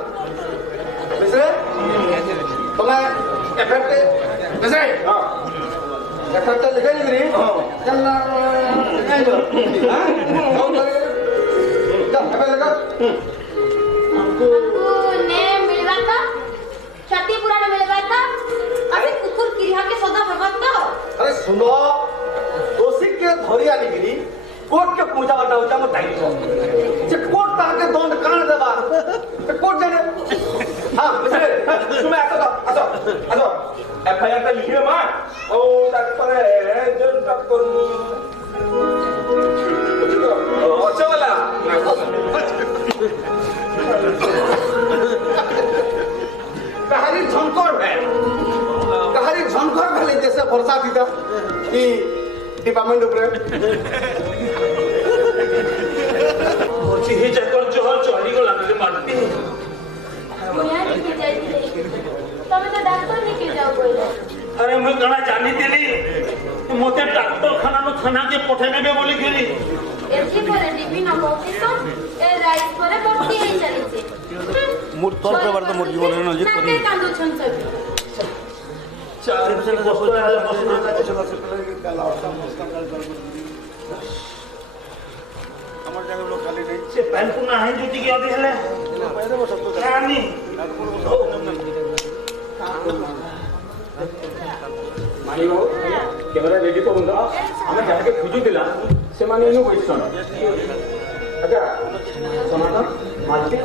मिस्रे तुम्हें एफएफटी मिस्रे हां एफएफटी लिखे नहीं करी चलना नहीं जो हां जा एफएफटी लगा हमको ने मिलवा था क्षति पूरा ने मिलवा था अरे कुकुर किरिया के सदा भगत तो अरे सुनो दोषी के धरी आनी गिरी कोर्ट के पूजा करना होता है टाइम जे कोर्ट ताके दंड कान देबा ते कोर्ट जाने हां मिस्रे तुम आसो एफआईआर ता लिखे मा ओ तारपरे जन तक करू ओ चला कहानी झंकर भेले जैसे वर्षा दीदा ई डिपार्टमेंट ऊपर छी हे जकर जोहर चढ़ी गला रे मारती मुया लिखी जाई तमे तो डॉक्टर निकल जाओ बोले अरे मैं कणा जानी दिली मोते डॉक्टर खाना नो थाना के पठे नेबे बोली खेली एथि परे डिविन ऑफिसर ए राइस परे भर्ती हे चलीছে मोर तोर प्रवर तो मोर जीवन न जित नाके कांदो छन सब चार से बस्तो आले बस्तो हमर जगह लोग खाली नहीं से पैन पुना है जुटी के अधे हेले रानी मानी बाबू कैमरा रेडी को बंदा हमें जाके खुजू दिला से माने इनु क्वेश्चन अच्छा समाधान मालती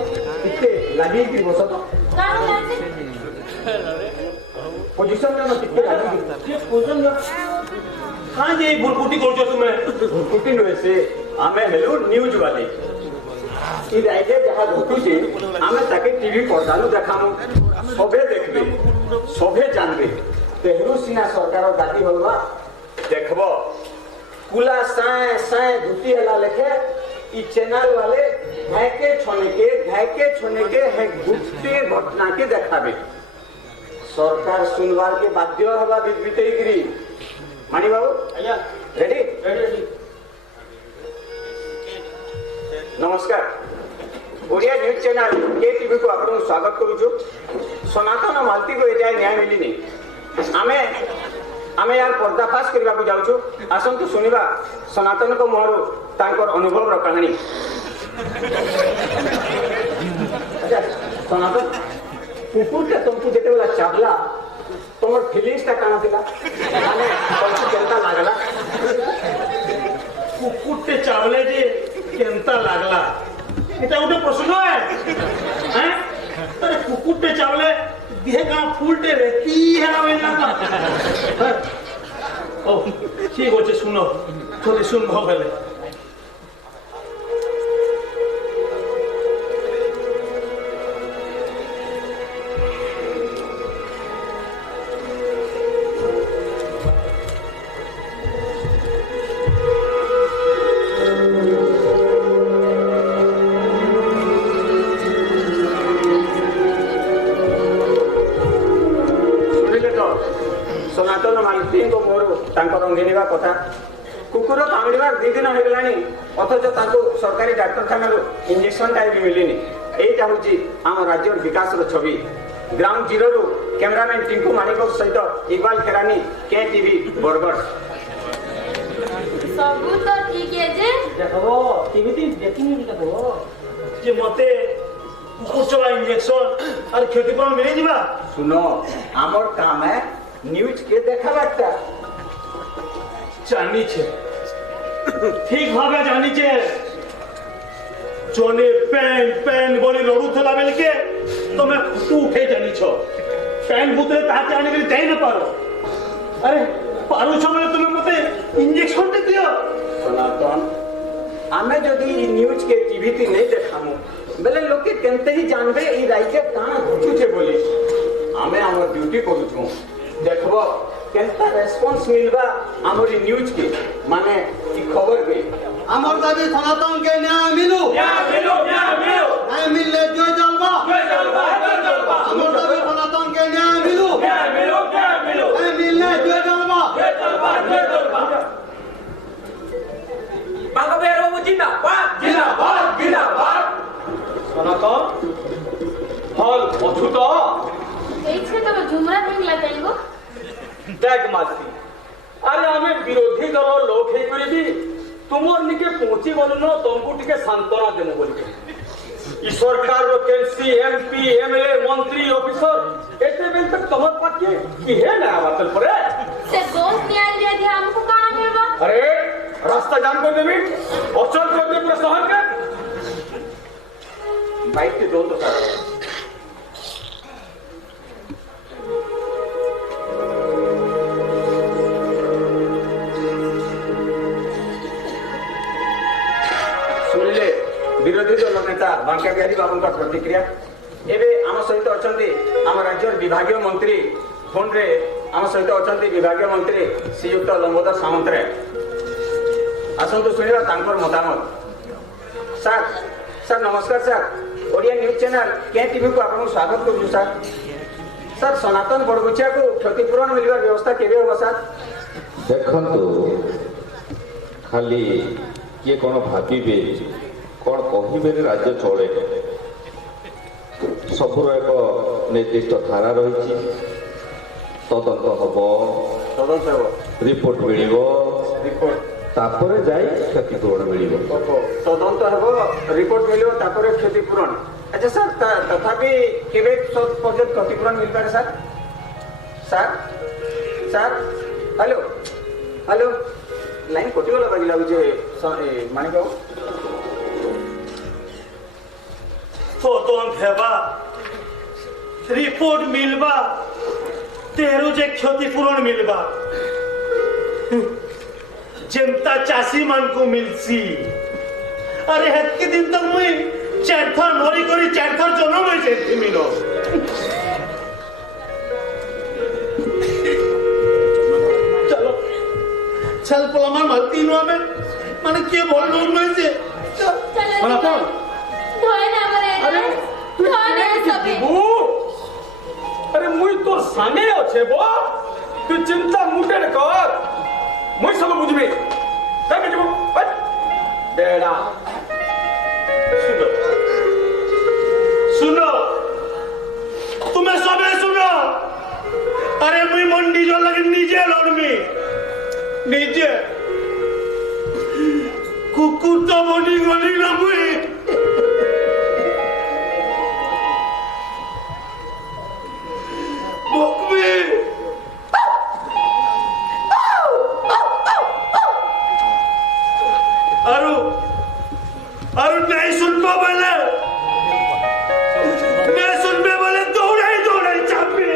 कितने लगी की बसत कान लासे पोजीशन में कितने लगी ये पोजन कहां जे बुरकुटी करछो तुमे कुटी नो से हमें हेलो न्यूज वाले ई राइजे जहां घटुची हमें ताके टीवी पर्दानु देखामु सबे देखबे सबे जानबे तेहरु सिना सरकार दादी होलवा देखबो कुला साए साए धुती हला लेखे ई चैनल वाले घायके छोने के है गुप्ते घटना के देखाबे सरकार सुनवार के बाध्य हवा बितई गिरी मानी बाबू ଆଜ୍ଞା रेडी ରେଡି नमस्कार ओडिया न्यूज चैनल के टीवी को आपन स्वागत करूछु सनातन मालती को एजाय न्याय मिलिनी आमे यार पर्दाफाश करबा को जाउछु आसंतु सुनिबा सनातन को मोर तांकर अनुभव र कहानी अच्छा सनातन कुकुर के तुमको जेते वाला चाबला तोमर फीलिंग्स ता काना थिला माने तुमको केनता लागला କୁକୁରଟେ ଚାवले ଯେ କେନ୍ତା ଲାଗଲା এটা ଗୋଟେ ପ୍ରଶ୍ନ है हैं अरे कुकुरଟେ ଚାवले देह का फूलटे रेती है वेला ओ ठीक होचे सुनो थोड़ी सुन भले सनातन मालती को मोर रंगेनिबा कथा कुकुर कामड़िबार 2 दिन हो गलानी अथच ताको सरकारी डाक्तरखाना इंजेक्शन टाइम भी मिलिनी एटा होची आम राज्य विकास रो छवि ग्राउंड जीरो रो कैमरामैन टिंकू मानिक सहित इकबाल खेरानी के टीवी बरगढ़ सब तो ठीक है जे देखो टीवी देखिनी देखो जे मते कुकुर चला इंजेक्शन और क्षतिपूरण मिले जीवा सुनो आमर काम है न्यूज के देखाबाटा जानी छे ठीक भावे जानी छे जोने पेन बोली लड़ू थला बेल के तुम्हें फुटू उठे जानी छो पेन भूतरे ताते आने के लिए जाई न पारो अरे पारो छो मैंने तुम्हें मते इंजेक्शन दे दियो सनातन आमे जदि न्यूज के टीवी ती नहीं देखामु बेले लोके केनते ही जानबे ई राइके काना घुचु छे बोली आमे हमर ड्यूटी करू छु देखबो केनता रेस्पॉन्स मिलबा हमर न्यूज के माने ई खबर के আমার দাবি সনাতন কে ন্যায় মিলু ন্যায় মিললে জয় জলবা আমার দাবি সনাতন কে ন্যায় মিলু ন্যায় মিললে জয় জলবা सनातन हल अछूत এইছে তো ঝুমরা ভাঙলা যাইবো देख मालती अरे हमें विरोधी दल लोक हे करी तुमर निके पहुंची गलु न तुमको टिके सांत्वना देमु बोली ई सरकार रो केसी एमपी एमएलए मंत्री ऑफिसर एते बेल तक तमर पाके की है ना बातल परे से दोस्त न्याय लिया दे हमको काना मिलबा अरे रास्ता जाम कर देबी अचल कर दे पूरा शहर के बाइक के दो तो सर सुनिले विरोधी दल नेता बांका बिहारी बाबू का प्रतिक्रिया एबे आम सहित अछंती आम राज्य विभागीय मंत्री फोन रे आम सहित अछंती विभागीय मंत्री श्रीयुक्त लंबोदर सामंतराय आसंतु सुनिबा तांकर मतामत सर सर नमस्कार सर ओडिया न्यूज चैनल के टीवी को आपको स्वागत करू सर सर सनातन बड़गुचिया को क्षतिपूरण मिलवार व्यवस्था केबे होगा सर देखंतु खाली किए कौन भाविबे कौन कहिबे राज्य चले सबुर एक निर्दिष्ट धारा रही तदंत हम तदंत हो रिपोर्ट मिलिबो रिपोर्ट तापरे जाई क्षतिपूरण मिलिबो तदंत हो रिपोर्ट मिलो तापर क्षतिपूरण अच्छा सर तथापि केबे पर्यंत क्षतिपूरण मिल पारे sir sir sir hello hello line कटिगला बागी लागुचे मानिक बाबू तदंत हेबा रिपोर्ट मिलबा तेरू जे क्षतिपूरण मिलबा जनता चासी मान को मिलसी अरे हेतके दिन तक मुई चार थर मरी करी चार थर जन्म होई जेती मिलो चलो কুশাল পোলামার মালতি নো আমি মানে কে বললো নইছে চলো ধরে না আমারে ধরে না সবে अरे मुई तो संगे अच्छे बो तू चिंता मुटे न कर मुई सब बुझबे काय बेटबो बेड़ा सुनो सुनो तुम्हें सबे सुनो अरे मुई मंडी जो लगे नीचे लड़मी नीचे कुकुर तो बनी गली ना मुई बकबी अरु अरु नहीं सुन पा बोले नहीं सुन पे बोले दौड़ाई चापी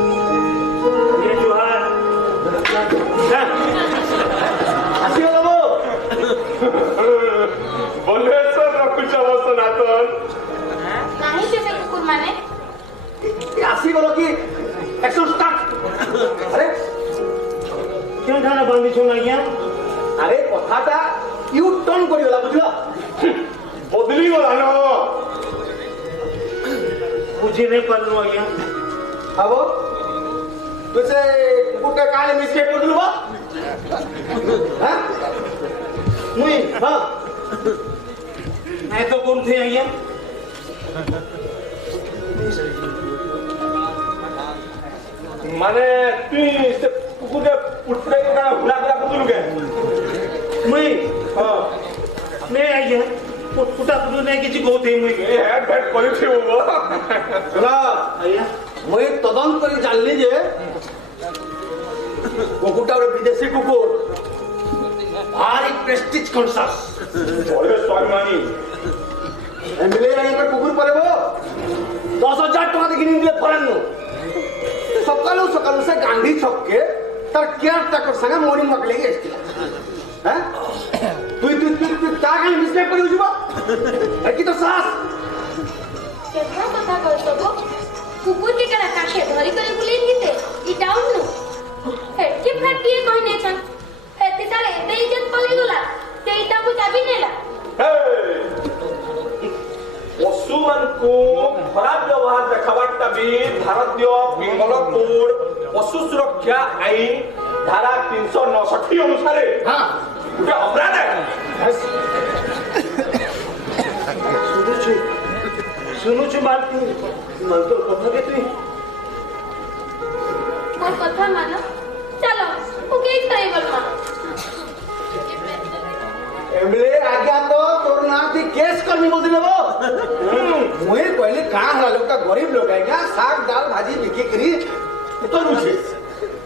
ये जो है बोले सर कुछ अवस्था ना तो नाही ते कुकुर माने आसी बोलो कि एक्शन स्टार्ट अरे क्यों थाना बांधी छो ना अरे कथाटा यू टर्न करिगला बुझलो बदली गला न बुझी नहीं पालू आज्ञा अब तुझे कुकुर काले मिस्टेक कर दिलबा हां मुई हां नहीं तो कौन थे आज्ञा माने तू से कुकुर के पुटरे के का भुला भुला कुतुल के मुई हां मैं आज्ञा पुटा पुटू नहीं किसी को थे मुई ए हेड बैट करी थे वो सुना आज्ञा मुई तदन करी जानली जे कुकुरटा रे विदेशी कुकुर भारी प्रेस्टीज कॉन्सस अरे स्वाभिमानी एमएलए आगे पर कुकुर पड़ेबो 10,000 टका दे किनी दिले फरन सकालू सकालू से गांधी छक के तार केयर टेकर संगे मॉर्निंग वॉक लेके आइतिला हैं तू ता काल मिस्टेक करी उजबा की तो सास केतना कथा कहतो गो कुकुर के करा काखे धरी करे बुलेन हिते ई डाउन नु हेटी फटी कहने छन हेती तारे एते इज्जत पली गला तेईटा को चाबी नेला पशुमान को खराब व्यवहार देखाबाटा भी भारतीय पिंगल कोड पशु सुरक्षा आईन धारा 369 अनुसार हां गोटे अपराध है सुनुछु बात मन तो कथा के तू मोर कथा मानो चलो ओके करे बोलमा एमएलए आज्ञा तो तोर ना थी केस करनी बोल दिलबो मुई कहले का हला लोग का गरीब लोग है क्या साग दाल भाजी बिकी करी तो रुचे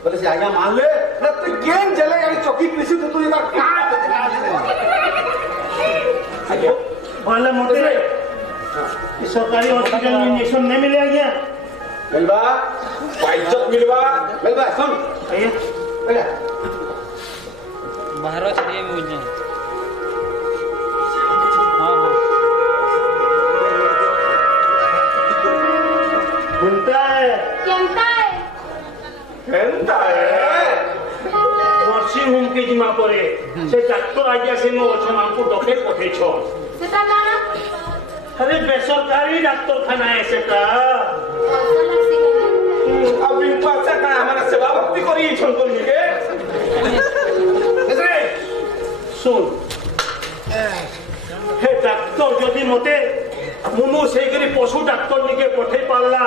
बोले से आज्ञा मान ले ना तू गेम चले यानी चौकी पीसी तो तू इधर काट आज्ञा भले मोटे सरकारी हॉस्पिटल में इंजेक्शन नहीं मिले आज्ञा मिलवा इज्जत मिलवा सुन आइए बेटा बाहर चलिए भी बोल जाए हाँ हाँ घंटा है केनता है एंता है नर्सिंग होम के जिमा परे से डॉक्टर आज्ञा से मो अच्छा हमको डॉक्टर पठे छो सेटा नाना अरे बेसरकारी डॉक्टर खाना है सेटा अलग से कहने अब इन पास का हमारा सेवा भक्ति करी छंतन के रे सुन हे डॉक्टर जदि मते मुनु से करी पशु डॉक्टर निके पठे पाला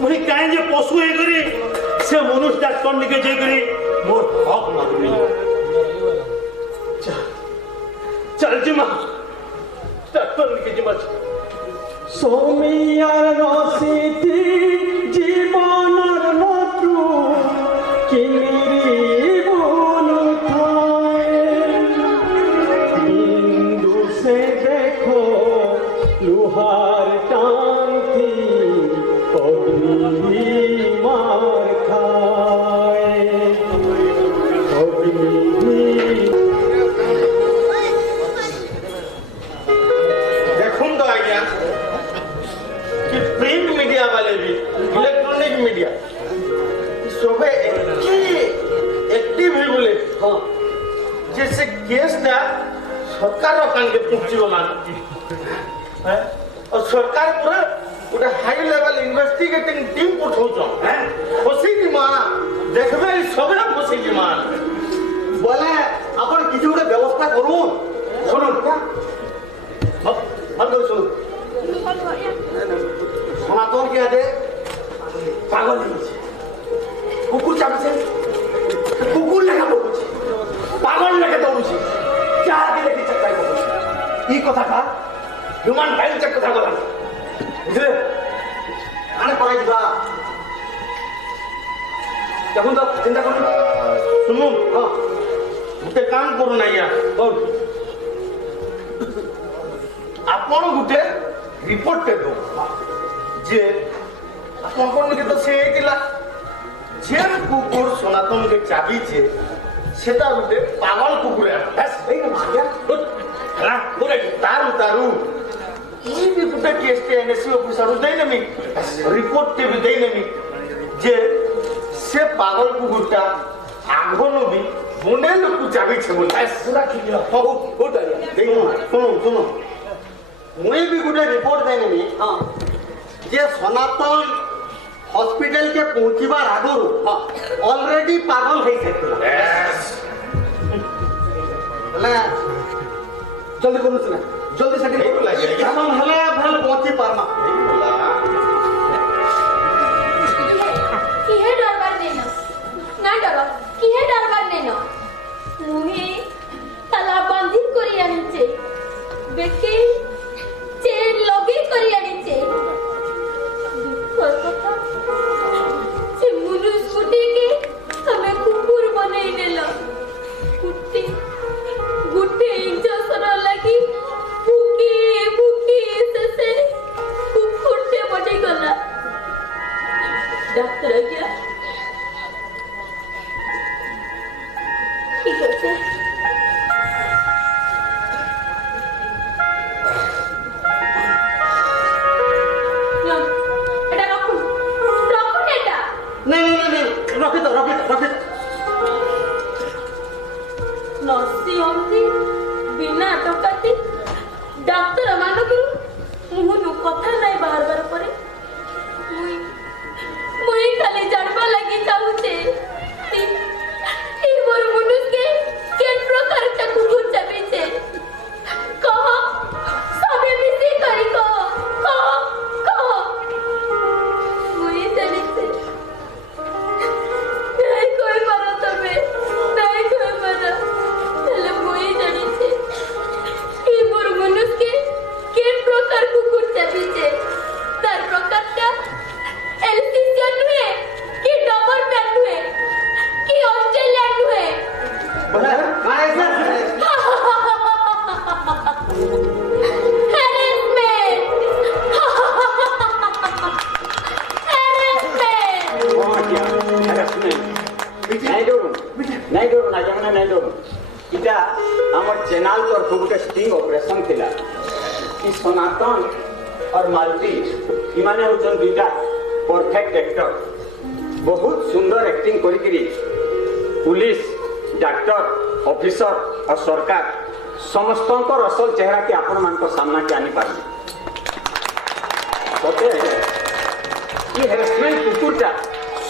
मुई काहे जे पशु हे करी से मनुष्य डॉक्टर निके जे करी मोर हक मारुनी चल जिमा डॉक्टर निके जिमा সৌমিয়ার রসিতি জীবনের নতু কিনিরিবুন থায় বিন্দু সে দেখো লুহার টানতি सरकार कांगे पहुंची गला और सरकार पूरा गोटे हाई लेवल इन्वेस्टिगेटिंग टीम पठाउछन फसी जिमा देखबे सबे फसी जिमा बोले अपन किसी गोटे व्यवस्था करूँ सुनुन बंद सुन सनातन के आदे पागल नहीं कुकुर चाबी कुकुर लेगा बोलुଛି पागल लेके दौड़ुଛି चार के लेके चक्कर बोलुଛି ई कथा का ह्यूमन राइट चक्कर कथा गला बुझले आने पड़े दिबा देखुन तो चिंता करू सुनुन हां गोटे काम करू ना या आपण गोटे रिपोर्ट टे दो जे आपण कोन के तो से दिला जे कुकुर सनातन के चाबी छे सेटा गोटे पागल कुकुर है बस এই না মারিয়া ना पूरे तारू ई भी गोटे केस टे एनएससी ऑफिसर दे नमी रिपोर्ट टे भी दे नमी जे से पागल कुकुरटा आगोनो भी बोनेल को चाबी छे बोल पूरा ठीक है हो डालिया देखो सुनो मुई भी गोटे रिपोर्ट देनी हां जे सनातन हॉस्पिटल के पहुंचीबार आगुरु हां ऑलरेडी पागल है सकला ले जल्दी करू सुना जल्दी से नहीं बोला जाएगा। काम हले भल पहुंची पारमा किहे डरबार नेन ना डर किहे डरबार नेन मुहे ताला बंधी करी आनिचे बेके चेन लगे करी आनिचे दुखर कथा से मुनु स्कूटी के हमें कुकुर बनाई नेला कुट्टी गुट्टे इंजेक्शन लगी भूकी से कुकुरटे बनी गला डॉक्टर क्या ठीक है नहीं रखे तो नर्सी हमती बिना टकाती डाक्टर मानकरू मुहनु कथा नाही बार परे मुई खाली जानबा लगी चाहूचे ई मोर मनुष्य के केन प्रकार चा कुकुर चाबीचे कह सबे मिसी करी कह मुई जानिचे नहीं कोई मरो तबे नहीं कोई मरो हेले मुई जानिचे ई मोर मनुष्य के केन प्रकार कुकुर चाबीचे तार प्रकारटा एलसीसियन हुए कि डबल मैन हुए कि ऑस्ट्रेलियन हुए बोला काय नहीं डरू ना जमना नहीं डरू इटा हमर चैनल तरफ गोटे स्टिंग ऑपरेशन थिला कि सनातन और मालती इमाने होचन दुटा परफेक्ट एक्टर बहुत सुंदर एक्टिंग करी पुलिस डॉक्टर ऑफिसर और सरकार समस्त असल चेहरा के आपण मान सामना के आनी पारे ये हेरासमेंट कुकुरटा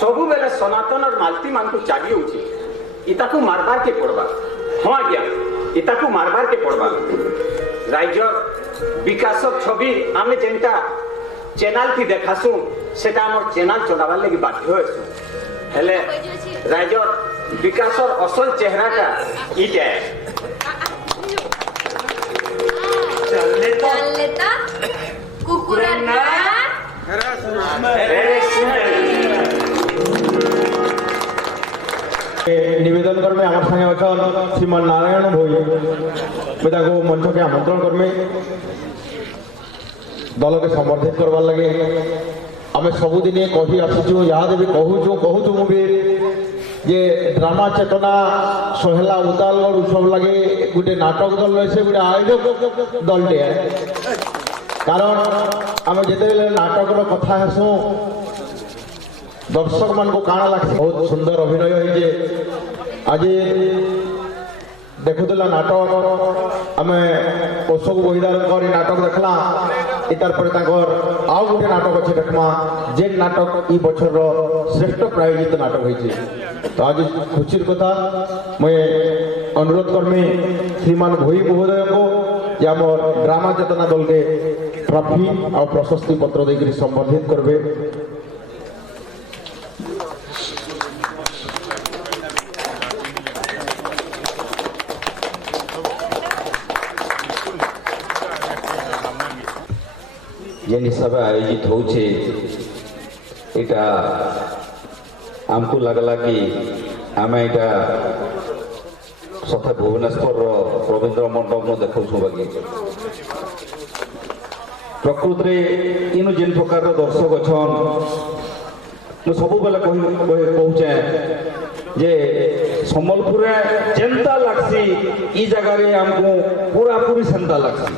सबु बेले सनातन और मालती मान को चाबी होची इता को मारबार के पड़बा हाँ आज्ञा इता को मारबार के पड़बा राज्य विकास छवि आमे जेंटा चैनल की देखासु सेटा हमर चैनल चलाबार लगी बाध्य होसु हेले राज्य विकास और असल चेहरा का इटे चल लेता कुकुरा ना निवेदन करमे आम संगे अच्छा श्रीमान नारायण भोई मैं मंच के आमंत्रण करमे दल के समर्थित करवार लगे आम सबुदिन कही आसुचु याद भी कहूँ मुझे जे ड्रामा चेतना सोहेला उताल उत्सव लगे गोटे नाटक दल रही गोटे आयोजक दलटे कारण आम जिते नाटक कथा हेसु दर्शक मान को काना लगे बहुत सुंदर अभिनय होइजे आज ଦେଖୁଥିଲା ନାଟକ ଆମେ ଅଶୋକ ବହିଦାରଙ୍କର ଏ ନାଟକ ଦେଖଲା ଏତାର ପରେ ତାଙ୍କର ଆଉ ଗୋଟେ ନାଟକ ଅଛି ଦେଖମା ଯେନ୍ ନାଟକ ଇ ବର୍ଷର ଶ୍ରେଷ୍ଠ ପ୍ରାୟୋଜିତ ନାଟକ ହେଇଛି ତ ଆଜି ଖୁସିର କଥା ମୁଇଁ ଅନୁରୋଧ କରମି ଶ୍ରୀମାନ ଭୋଇ ମହୋଦୟଙ୍କୁ ଯେ ଆମର ଡ୍ରାମା ଚେତନା ଦଲକେ ଟ୍ରଫି ଆଉ ପ୍ରଶସ୍ତି ପତ୍ର ଦେଇକରି ସମ୍ବର୍ଦ୍ଧିତ କରିବେ। ଯେନ୍ ହିସାବେ ଆୟୋଜିତ ହଉଛେ ଏଇଟା ଆମକୁ ଲାଗଲା କି ଆମେ ଏଇଟା ସତେ ଭୁବନେଶ୍ୱରର ରବୀନ୍ଦ୍ର ମଣ୍ଡପନ ଦେଖାଉଛୁ ବାକି ପ୍ରକୃତରେ ଇନୁ ଯେନ୍ ପ୍ରକାରର ଦର୍ଶକ ଅଛନ୍ ମୁଁ ସବୁବେଲେ କହୁଛେ ଯେ ସମ୍ବଲପୁରରେ ଯେନ୍ତା ଲାଗ୍ସି ଇ ଜାଗାରେ ଆମକୁ ପୁରାପୁରି ସେନ୍ତା ଲାଗ୍ସି।